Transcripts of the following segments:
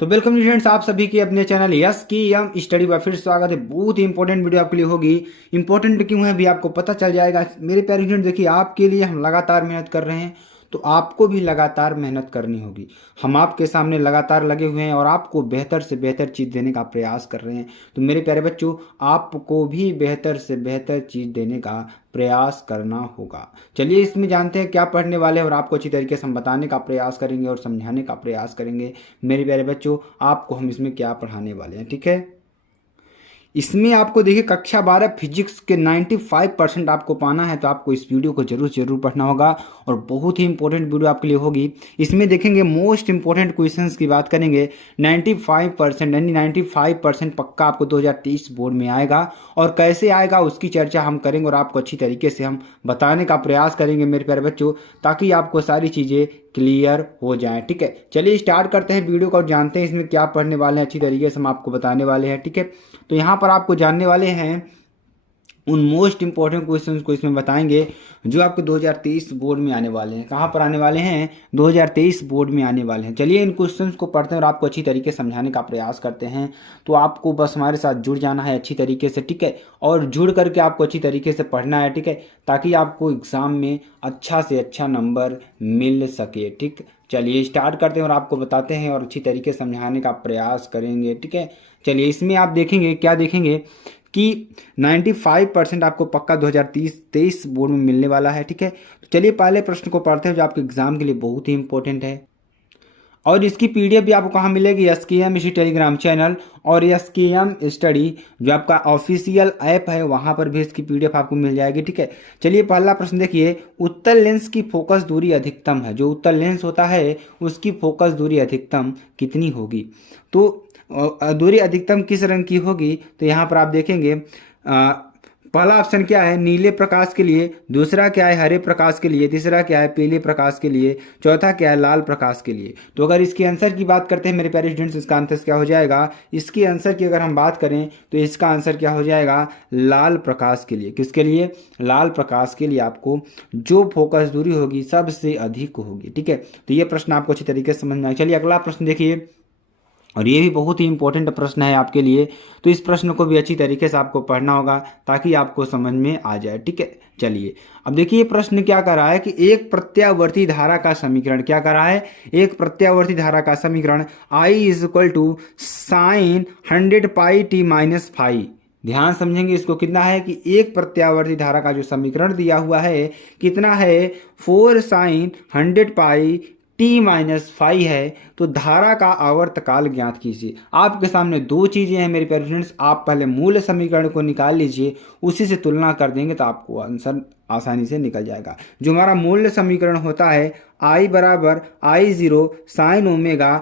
तो welcome students, आप सभी के अपने चैनल यस की एम स्टडी पर फिर स्वागत है। बहुत ही इंपॉर्टेंट वीडियो आपके लिए होगी। इंपॉर्टेंट क्यों है भी आपको पता चल जाएगा। मेरे प्यारे स्टूडेंट, देखिए आपके लिए हम लगातार मेहनत कर रहे हैं, तो आपको भी लगातार मेहनत करनी होगी। हम आपके सामने लगातार लगे हुए हैं और आपको बेहतर से बेहतर चीज़ देने का प्रयास कर रहे हैं। तो मेरे प्यारे बच्चों, आपको भी बेहतर से बेहतर चीज़ देने का प्रयास करना होगा। चलिए इसमें जानते हैं क्या पढ़ने वाले हैं और आपको अच्छी तरीके से हम बताने का प्रयास करेंगे और समझाने का प्रयास करेंगे। मेरे प्यारे बच्चों, आपको हम इसमें क्या पढ़ाने वाले हैं, ठीक है। इसमें आपको देखिए कक्षा 12 फिजिक्स के 95% आपको पाना है, तो आपको इस वीडियो को जरूर पढ़ना होगा और बहुत ही इंपॉर्टेंट वीडियो आपके लिए होगी। इसमें देखेंगे मोस्ट इंपॉर्टेंट क्वेश्चंस की बात करेंगे। 95% यानी 95% पक्का आपको 2023 बोर्ड में आएगा और कैसे आएगा उसकी चर्चा हम करेंगे और आपको अच्छी तरीके से हम बताने का प्रयास करेंगे मेरे प्यारे बच्चों, ताकि आपको सारी चीज़ें क्लियर हो जाए, ठीक है। चलिए स्टार्ट करते हैं वीडियो को और जानते हैं इसमें क्या पढ़ने वाले हैं। अच्छी तरीके से हम आपको बताने वाले हैं, ठीक है। तो यहाँ पर आपको जानने वाले हैं उन मोस्ट इंपॉर्टेंट क्वेश्चंस को इसमें बताएंगे जो आपको 2023 बोर्ड में आने वाले हैं। कहाँ पर आने वाले हैं? 2023 बोर्ड में आने वाले हैं। चलिए इन क्वेश्चंस को पढ़ते हैं और आपको अच्छी तरीके से समझाने का प्रयास करते हैं। तो आपको बस हमारे साथ जुड़ जाना है अच्छी तरीके से, ठीक है, और जुड़ करके आपको अच्छी तरीके से पढ़ना है, ठीक है, ताकि आपको एग्ज़ाम में अच्छा से अच्छा नंबर मिल सके, ठीक। चलिए स्टार्ट करते हैं और आपको बताते हैं और अच्छी तरीके से समझाने का प्रयास करेंगे, ठीक है। चलिए इसमें आप देखेंगे क्या देखेंगे कि 95% आपको पक्का 2023 बोर्ड में मिलने वाला है, ठीक है। तो चलिए पहले प्रश्न को पढ़ते हैं जो आपके एग्जाम के लिए बहुत ही इंपॉर्टेंट है और इसकी पीडीएफ भी आपको कहाँ मिलेगी? एस के एम इसी टेलीग्राम चैनल और एस के एम स्टडी जो आपका ऑफिशियल ऐप है वहाँ पर भी इसकी पीडीएफ आपको मिल जाएगी, ठीक है। चलिए पहला प्रश्न देखिए, उत्तल लेंस की फोकस दूरी अधिकतम है। जो उत्तल लेंस होता है उसकी फोकस दूरी अधिकतम कितनी होगी? तो दूरी अधिकतम किस रंग की होगी? तो यहाँ पर आप देखेंगे पहला ऑप्शन क्या है? नीले प्रकाश के लिए, दूसरा क्या है? हरे प्रकाश के लिए, तीसरा क्या है? पीले प्रकाश के लिए, चौथा क्या है? लाल प्रकाश के लिए। तो अगर इसके आंसर की बात करते हैं मेरे प्यारे स्टूडेंट्स, इसका आंसर क्या हो जाएगा? इसके आंसर की अगर हम बात करें तो इसका आंसर क्या हो जाएगा? लाल प्रकाश के लिए। किसके लिए? लाल प्रकाश के लिए आपको जो फोकस दूरी होगी सबसे अधिक होगी, ठीक है। तो ये प्रश्न आपको अच्छी तरीके से समझ में आए। चलिए अगला प्रश्न देखिए, और ये भी बहुत ही इंपॉर्टेंट प्रश्न है आपके लिए। तो इस प्रश्न को भी अच्छी तरीके से आपको पढ़ना होगा ताकि आपको समझ में आ जाए, ठीक है। चलिए अब देखिए प्रश्न क्या कर रहा है कि एक प्रत्यावर्ती धारा का समीकरण, क्या कर रहा है? एक प्रत्यावर्ती धारा का समीकरण I is equal to sine 100 pi t minus five. ध्यान समझेंगे इसको, कितना है कि एक प्रत्यावर्ती धारा का जो समीकरण दिया हुआ है कितना है? 4 sine 100 pi t minus five है। तो धारा का आवर्तकाल ज्ञात कीजिए। आपके सामने दो चीजें हैं मेरे प्यारे स्टूडेंट्स, आप पहले मूल समीकरण को निकाल लीजिए, उसी से तुलना कर देंगे तो आपको आंसर आसानी से निकल जाएगा। जो हमारा मूल समीकरण होता है I बराबर I0 sine omega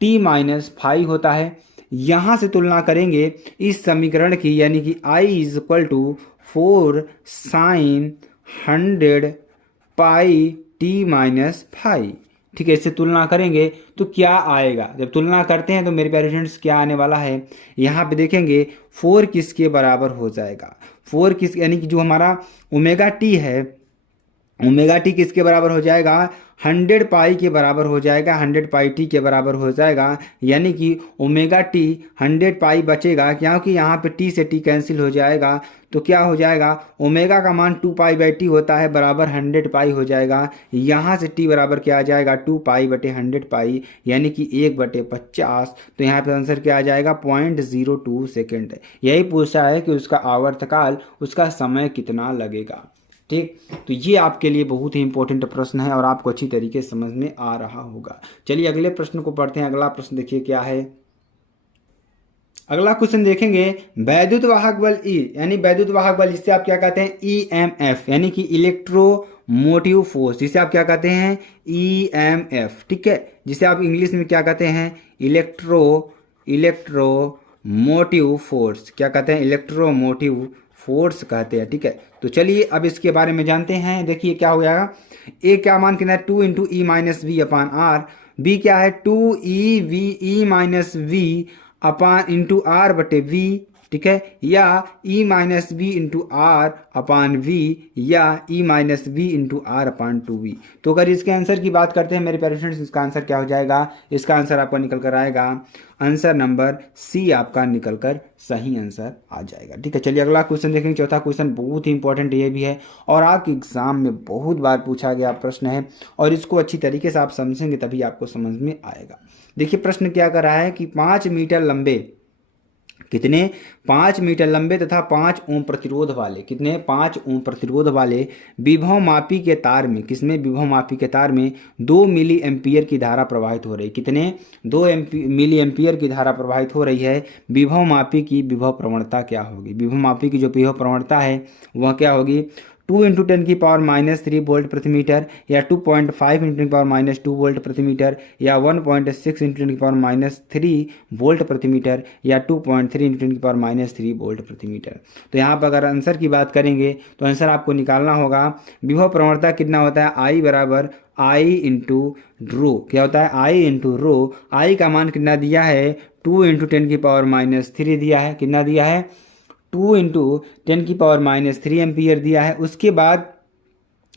T minus five होता है। यहाँ से तुलना करेंगे इस समीकरण की, यानी कि I is equal to 4 sine 100 pi t minus five, ठीक है। इससे तुलना करेंगे तो क्या आएगा? जब तुलना करते हैं तो मेरे प्यारे स्टूडेंट्स क्या आने वाला है? यहाँ पे देखेंगे 4 किसके बराबर हो जाएगा? 4 किस, यानी कि जो हमारा ओमेगा टी है, ओमेगा टी किसके बराबर हो जाएगा? 100 पाई के बराबर हो जाएगा, 100 पाई टी के बराबर हो जाएगा। यानी कि ओमेगा टी 100 पाई बचेगा, क्योंकि यहाँ पे टी से टी कैंसिल हो जाएगा। तो क्या हो जाएगा? ओमेगा का मान 2 पाई बाई टी होता है, बराबर 100 पाई हो जाएगा। यहाँ से टी बराबर क्या आ जाएगा? 2 पाई बटे 100 पाई, यानी कि 1/50। तो यहाँ पे आंसर क्या आ जाएगा? 0.02 सेकेंड। यही पूछा है कि उसका आवर्तकाल, उसका समय कितना लगेगा, ठीक। तो ये आपके लिए बहुत ही इंपॉर्टेंट प्रश्न है और आपको अच्छी तरीके से समझ में आ रहा होगा। चलिए अगले प्रश्न को पढ़ते हैं। अगला प्रश्न देखिए क्या है। अगला क्वेश्चन देखेंगे, वैद्युत वाहक बल E, यानी वैद्युत वाहक बल जिसे आप क्या कहते हैं? EMF, यानी कि इलेक्ट्रोमोटिव फोर्स, जिसे आप क्या कहते हैं? EMF, ठीक है, जिसे आप इंग्लिश में क्या कहते हैं? इलेक्ट्रोमोटिव फोर्स, क्या कहते हैं? इलेक्ट्रोमोटिव फोर्स कहते हैं, ठीक है। तो चलिए अब इसके बारे में जानते हैं। देखिए क्या हो जाएगा, ए क्या मान कितना है? 2 into E minus V upon R. B क्या है? 2 E V E minus V upon into R बटे वी। ठीक है, या E minus B into R upon V, या E minus B into R upon 2v। तो अगर इसके आंसर की बात करते हैं मेरे प्यारे स्टूडेंट्स, इसका आंसर क्या हो जाएगा, इसका आंसर आपका निकल कर आएगा आंसर नंबर सी आपका निकल कर सही आंसर आ जाएगा। ठीक है, चलिए अगला क्वेश्चन देखेंगे। चौथा क्वेश्चन बहुत ही इंपॉर्टेंट ये भी है और आपके एग्जाम में बहुत बार पूछा गया प्रश्न है और इसको अच्छी तरीके से आप समझेंगे तभी आपको समझ में आएगा। देखिए प्रश्न क्या कर रहा है कि 5 मीटर लंबे, कितने, 5 मीटर लंबे तथा 5 ओम प्रतिरोध वाले, कितने, 5 ओम प्रतिरोध वाले विभव मापी के तार में, किसमें, विभव मापी के तार में 2 मिली एम्पियर की धारा प्रवाहित हो रही, कितने, 2 मिली एम्पियर की धारा प्रवाहित हो रही है। विभव मापी की विभव प्रवणता क्या होगी, विभव मापी की जो विभव प्रवणता है वह क्या होगी, 2 इंटू 10⁻³ वोल्ट प्रति मीटर, या 2.5 इंटू 10⁻² वोल्ट प्रति मीटर, या 1.6 इंटू 10⁻³ वोल्ट प्रति मीटर, या 2.3 इंटू 10⁻³ वोल्ट प्रति मीटर। तो यहाँ पर अगर आंसर की बात करेंगे तो आंसर आपको निकालना होगा, विभव प्रवणता कितना होता है, आई बराबर आई इंटू रो, क्या होता है, आई इंटू रो। आई का मान कितना दिया है, 2 इंटू 10⁻³ दिया है, कितना दिया है, 2 इंटू 10⁻³ एम्पियर दिया है। उसके बाद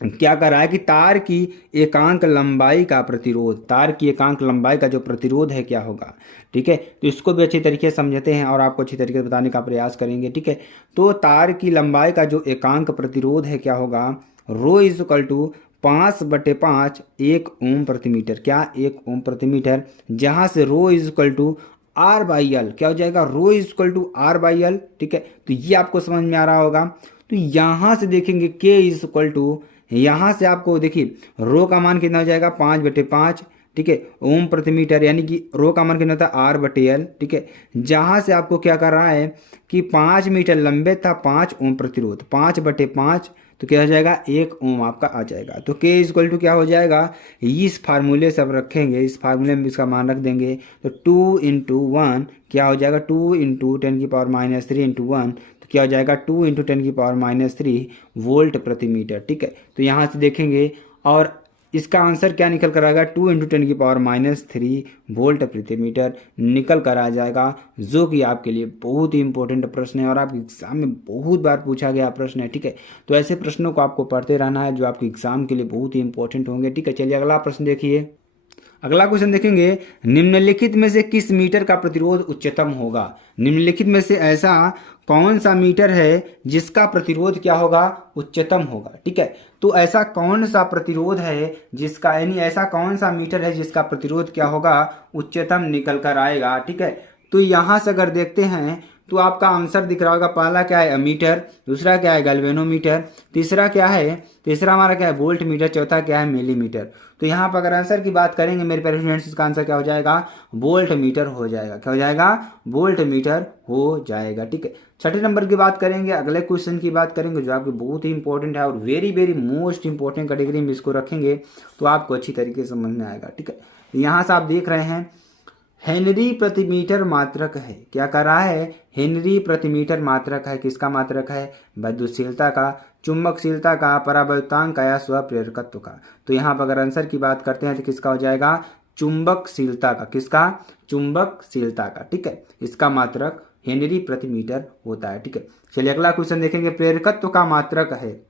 क्या कर रहा है कि तार की एकांक लंबाई का प्रतिरोध, तार की एकांक लंबाई का जो प्रतिरोध है क्या होगा। ठीक है, तो इसको भी अच्छी तरीके से समझते हैं और आपको अच्छी तरीके से बताने का प्रयास करेंगे। ठीक है, तो तार की लंबाई का जो एकांक प्रतिरोध है क्या होगा, rho is equal to 5/5 1 ohm प्रति मीटर, क्या, 1 ओम प्रति मीटर, जहां से rho is equal to R by L, क्या हो जाएगा, rho is equal to R by L. ठीक है, तो ये आपको समझ में आ रहा होगा। तो यहां से देखेंगे के इज इक्वल टू, यहां से आपको देखिए रो का मान कितना हो जाएगा, 5/5, ठीक है, ओम प्रति मीटर, यानी कि रो का मान कितना होता है, R/L। ठीक है, जहां से आपको क्या कर रहा है कि 5 मीटर लंबे था, 5 ओम प्रतिरोध, 5/5, तो क्या हो जाएगा, 1 ओम आपका आ जाएगा। तो के इज इक्वल टू क्या हो जाएगा, इस फार्मूले से अब रखेंगे, इस फार्मूले में इसका मान रख देंगे, तो 2 इंटू 1 क्या हो जाएगा, 2 इंटू 10⁻³ इंटू 1, तो क्या हो जाएगा, 2 इंटू 10⁻³ वोल्ट प्रति मीटर। ठीक है, तो यहाँ से देखेंगे और इसका आंसर क्या निकल कर आएगा, 2 इंटू 10⁻³ वोल्ट प्रति मीटर निकल कर आ जाएगा, जो कि आपके लिए बहुत ही इंपॉर्टेंट प्रश्न है और आपके एग्जाम में बहुत बार पूछा गया प्रश्न है। ठीक है, तो ऐसे प्रश्नों को आपको पढ़ते रहना है जो आपके एग्जाम के लिए बहुत ही इंपॉर्टेंट होंगे। ठीक है, चलिए अगला प्रश्न देखिए। अगला क्वेश्चन देखेंगे, निम्नलिखित में से किस मीटर का प्रतिरोध उच्चतम होगा। निम्नलिखित में से ऐसा कौन सा मीटर है जिसका प्रतिरोध क्या होगा, उच्चतम होगा। ठीक है, तो ऐसा कौन सा प्रतिरोध है जिसका, यानी ऐसा कौन सा मीटर है जिसका प्रतिरोध क्या होगा, उच्चतम निकल कर आएगा। ठीक है, तो यहाँ से अगर देखते हैं तो आपका आंसर दिख रहा होगा, पहला क्या है, अमीटर, दूसरा क्या है, गैल्वेनोमीटर, तीसरा क्या है, तीसरा हमारा क्या है, वोल्ट मीटर, चौथा क्या है, मिलीमीटर। तो यहाँ पर अगर आंसर की बात करेंगे मेरे प्यारे स्टूडेंट्स, इसका आंसर क्या हो जाएगा, वोल्ट मीटर हो जाएगा, क्या हो जाएगा, वोल्ट मीटर हो जाएगा। ठीक है, छठे नंबर की बात करेंगे, अगले क्वेश्चन की बात करेंगे जो आपके बहुत ही इंपॉर्टेंट है और very very most important category में इसको रखेंगे तो आपको अच्छी तरीके से समझ में आएगा। ठीक है, यहाँ से आप देख रहे हैं हेनरी प्रति मीटर मात्रक है, क्या कर रहा है, हेनरी प्रति मीटर मात्रक है, किसका मात्रक है, विद्युतशीलता का, चुंबकशीलता का, परावर्तांक का या स्वप्रेरकत्व का। तो यहाँ पर अगर आंसर की बात करते हैं तो किसका हो जाएगा, चुंबकशीलता का, किसका, चुंबकशीलता का। ठीक है, इसका मात्रक हेनरी प्रति मीटर होता है। ठीक है, चलिए अगला क्वेश्चन देखेंगे, प्रेरकत्व का मात्रक है,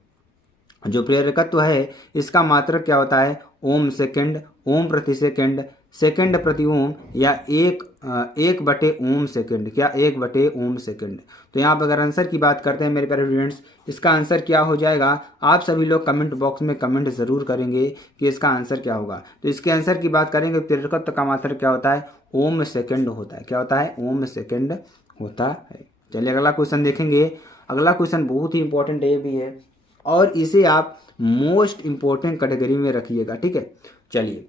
जो प्रेरकत्व है इसका मात्रक क्या होता है, ओम सेकंड, ओम प्रति सेकंड, सेकंड प्रति ओम, या 1/ओम सेकंड, क्या 1/ओम सेकंड। तो यहाँ पर अगर आंसर की बात करते हैं मेरे प्यारे स्टूडेंट्स, इसका आंसर क्या हो जाएगा, आप सभी लोग कमेंट बॉक्स में कमेंट जरूर करेंगे कि इसका आंसर क्या होगा। तो इसके आंसर की बात करेंगे, प्रेरकत्व का मात्रक क्या होता है, ओम सेकंड होता है, क्या होता है, ओम सेकंड होता है। चलिए अगला क्वेश्चन देखेंगे। अगला क्वेश्चन बहुत ही इंपॉर्टेंट ये भी है और इसे आप मोस्ट इंपॉर्टेंट कैटेगरी में रखिएगा। ठीक है, चलिए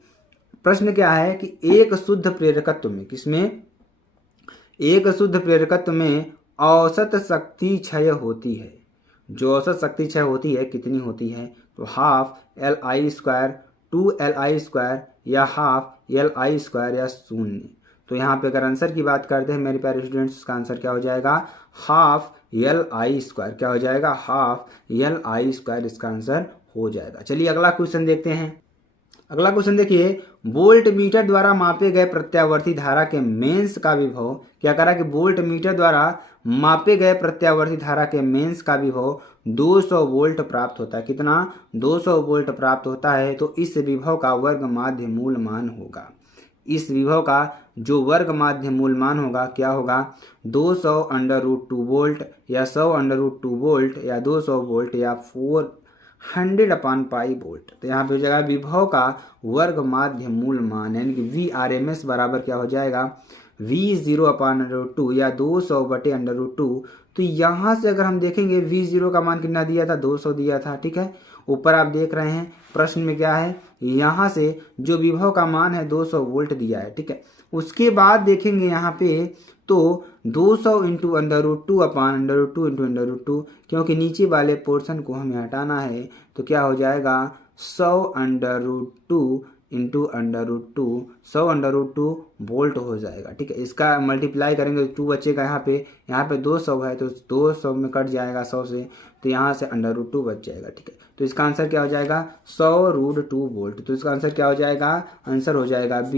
प्रश्न क्या है कि एक शुद्ध प्रेरकत्व में, किसमें, एक शुद्ध प्रेरकत्व में औसत शक्ति क्षय होती है, जो औसत शक्ति क्षय होती है कितनी होती है, तो हाफ Li², 2Li², या हाफ Li² या शून्य। तो यहाँ पे अगर आंसर की बात करते हैं मेरे प्यारे स्टूडेंट्स, इसका आंसर क्या हो जाएगा, हाफ Li², क्या हो जाएगा, हाफ Li² इसका आंसर हो जाएगा। चलिए अगला क्वेश्चन देखते हैं। अगला क्वेश्चन देखिए, वोल्ट मीटर द्वारा मापे गए प्रत्यावर्ती धारा के मेंस का विभव, क्या करा कि वोल्ट मीटर द्वारा मापे गए प्रत्यावर्ती धारा के मेंस का विभव 200 वोल्ट प्राप्त होता है। कितना? 200 वोल्ट प्राप्त होता है। तो इस विभव का वर्ग माध्य मूल मान होगा। इस विभव का जो वर्ग माध्य मूल मान होगा क्या होगा? 200 √2 वोल्ट या 100 √2 वोल्ट या 200 वोल्ट या 400/पाई वोल्ट। तो यहाँ पे हो जाएगा विभव का वर्ग माध्य मूल मान, यानी कि VRMS बराबर क्या हो जाएगा? V0/√2 या 200/√2। तो यहाँ से अगर हम देखेंगे V0 का मान कितना दिया था? 200 दिया था। ठीक है, ऊपर आप देख रहे हैं प्रश्न में क्या है, यहाँ से जो विभव का मान है 200 वोल्ट दिया है। ठीक है, उसके बाद देखेंगे यहाँ पे तो 200 × √2/√2 क्योंकि नीचे वाले पोर्शन को हमें हटाना है, तो क्या हो जाएगा? 100 √2 × 100 वोल्ट हो जाएगा। ठीक है, इसका मल्टीप्लाई करेंगे तो 2 बचेगा। यहाँ पे 200 है तो 200 में कट जाएगा 100 से, तो यहाँ से √2 बच जाएगा। ठीक है, तो इसका आंसर क्या हो जाएगा? 100 √2 वोल्ट। तो इसका आंसर क्या हो जाएगा? आंसर हो जाएगा B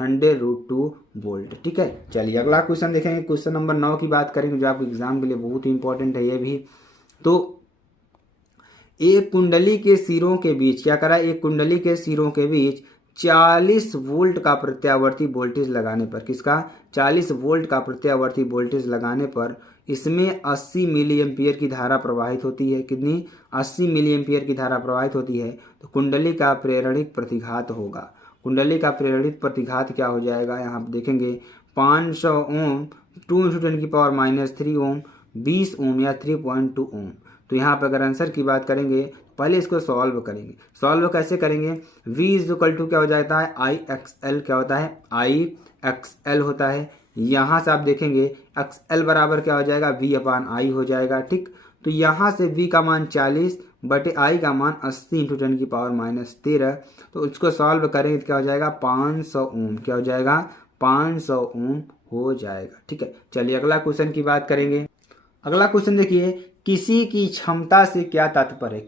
100 √2 वोल्ट। ठीक है, चलिए अगला क्वेश्चन देखेंगे। क्वेश्चन नंबर 9 की बात करेंगे जो आपके एग्जाम के लिए बहुत ही इंपॉर्टेंट है ये भी। तो एक कुंडली के सिरों के बीच क्या करा? एक कुंडली के सिरों के बीच 40 वोल्ट का प्रत्यावर्ती वोल्टेज लगाने पर, किसका? 40 वोल्ट का प्रत्यावर्ती वोल्टेज लगाने पर इसमें 80 मिली एम्पियर की धारा प्रवाहित होती है। कितनी? 80 मिली एम्पियर की धारा प्रवाहित होती है। तो कुंडली का प्रेरणिक प्रतिघात होगा। कुंडली का प्रेरणित प्रतिघात क्या हो जाएगा? यहाँ पे देखेंगे 500 ओम 2 × 10⁻³ ओम, 20 ओम या 3.2 ओम। तो यहाँ पर अगर आंसर की बात करेंगे, पहले इसको सॉल्व करेंगे। सॉल्व कैसे करेंगे? V = क्या हो जाता है? IXL क्या होता है? IXL होता है। यहाँ से आप देखेंगे XL बराबर क्या हो जाएगा? V/I हो जाएगा। ठीक, तो यहाँ से V का मान 40 बटे I का मान 80 × 10⁻13। तो इसको सॉल्व करेंगे तो क्या हो जाएगा? 500 ओम। क्या हो जाएगा? 500 ओम हो जाएगा। ठीक है, चलिए अगला क्वेश्चन की बात करेंगे। अगला क्वेश्चन देखिए, किसी की क्षमता से क्या तात्पर्य है?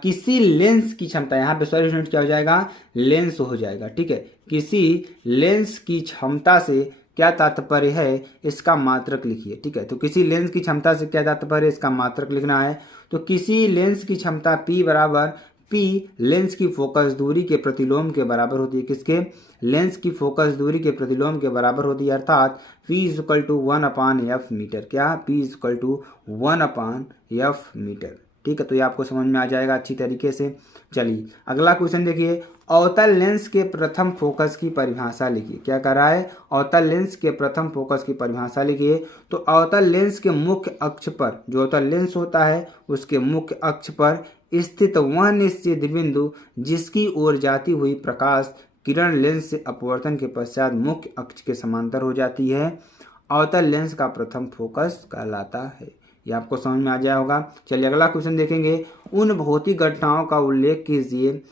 किसी लेंस की क्षमता, यहाँ पे सॉरी स्टूडेंट क्या हो जाएगा? लेंस हो जाएगा। ठीक है, किसी लेंस की क्षमता से क्या तात्पर्य है, इसका मात्रक लिखिए। ठीक है, तो किसी लेंस की क्षमता से क्या तात्पर्य है, इसका मात्रक लिखना है। तो किसी लेंस की क्षमता P बराबर P लेंस की फोकस दूरी के प्रतिलोम के बराबर होती है। किसके? लेंस की फोकस दूरी के प्रतिलोम के बराबर होती है, अर्थात P = 1/f मीटर। क्या? P = 1/f metre. ठीक है, तो ये आपको समझ में आ जाएगा अच्छी तरीके से। चलिए अगला क्वेश्चन देखिए, अवतल लेंस के प्रथम फोकस की परिभाषा लिखिए। क्या कर रहा है? अवतल लेंस के प्रथम फोकस की परिभाषा लिखिए। तो अवतल लेंस के मुख्य अक्ष पर, जो अवतल लेंस होता है उसके मुख्य अक्ष पर स्थित वह निश्चित बिंदु जिसकी ओर जाती हुई प्रकाश किरण लेंस से अपवर्तन के पश्चात मुख्य अक्ष के समांतर हो जाती है, अवतल लेंस का प्रथम फोकस कहलाता है। ये आपको समझ में आ जाया होगा। चलिए अगला क्वेश्चन देखेंगे, उन भौतिक घटनाओं का उल्लेख कीजिए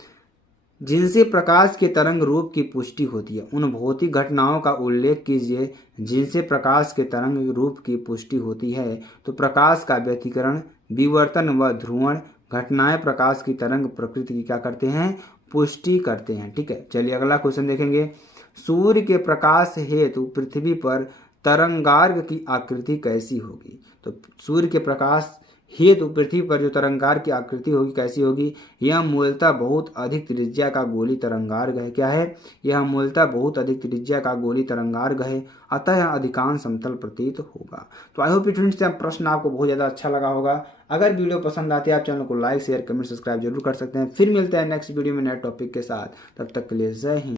जिनसे प्रकाश के तरंग रूप की पुष्टि होती है। उन भौतिक घटनाओं का उल्लेख कीजिए जिनसे प्रकाश के तरंग रूप की पुष्टि होती है। तो प्रकाश का व्यतिकरण, विवर्तन व ध्रुवण घटनाएं प्रकाश की तरंग प्रकृति की क्या करते हैं? पुष्टि करते हैं। ठीक है, चलिए अगला क्वेश्चन देखेंगे, सूर्य के प्रकाश हेतु पृथ्वी पर तरंगार्घ की आकृति कैसी होगी? तो सूर्य के प्रकाश हेतु पृथ्वी पर जो तरंगार्घ की आकृति होगी कैसी होगी? यह मूलतः बहुत अधिक त्रिज्या का गोली तरंगार्घ है। क्या है? यह मूलतः बहुत अधिक त्रिज्या का गोली तरंगार्घ है, अतः यह अधिकांश समतल प्रतीत होगा। तो आई होप फ्रेंड्स प्रश्न आपको बहुत ज़्यादा अच्छा लगा होगा। अगर वीडियो पसंद आती है आप चैनल को लाइक शेयर कमेंट सब्सक्राइब जरूर कर सकते हैं। फिर मिलते हैं नेक्स्ट वीडियो में नए टॉपिक के साथ, तब तक के लिए जय हिंद।